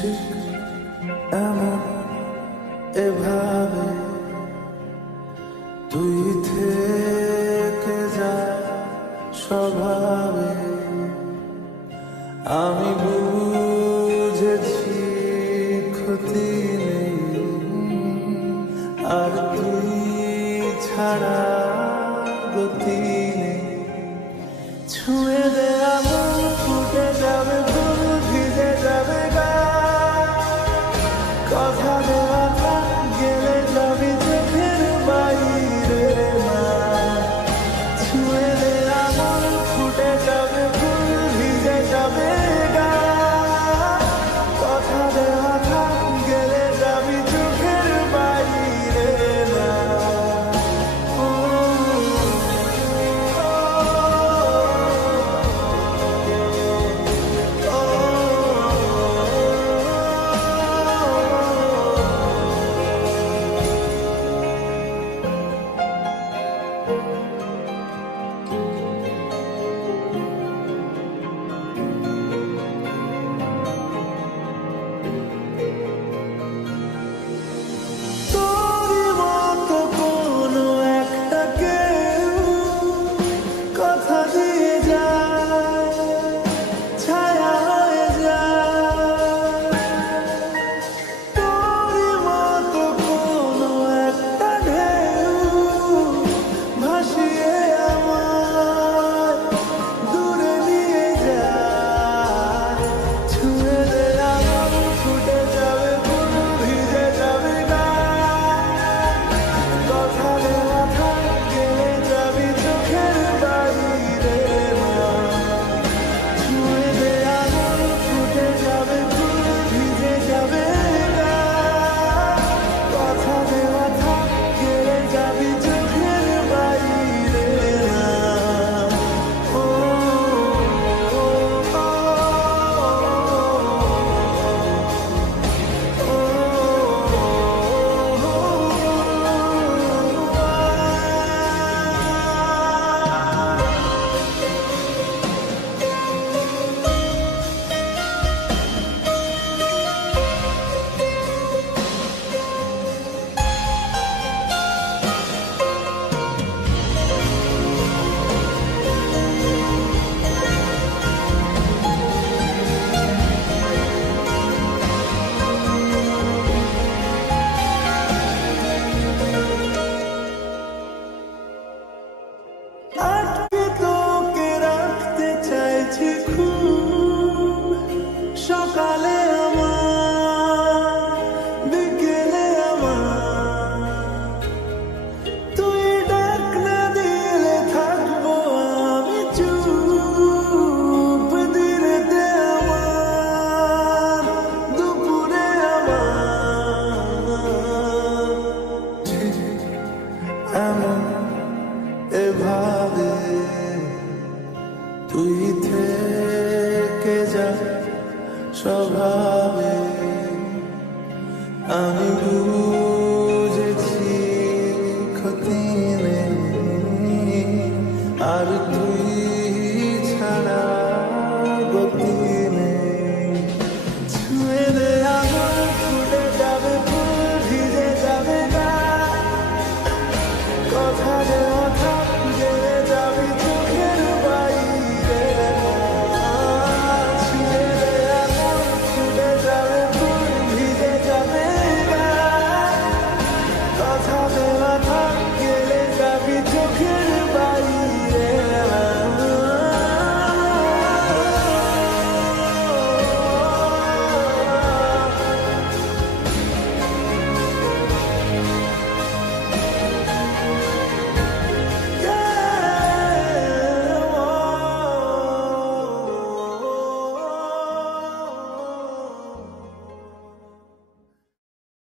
ঠিক এমন এভাবে তুই থেকে যা স্বভাবে। আমি বুঝেছি ক্ষতি নেই আর তুই ছাড়া গতি নেই। ছুঁয়ে দে আমার ফুটে যাবে ফুল ভিজে যাবে গা। কথা দেওয়া থাক গেলে যাবি চোখের বাইরে না। ছুঁয়ে দে আমার ফুটে যাবে ফুল ভিজে যাবে গা। কথা দেওয়া থাক গেলে যাবি চোখের বাইরে না। সকালে আমার বিকেলে আমার তুই ডাক না দিলে থাকবো আমি চুপ। দিনেতে আমার দুপুরে আমার ঠিক এমন এভাবে তুই থেকে যা স্বভাবে। আমি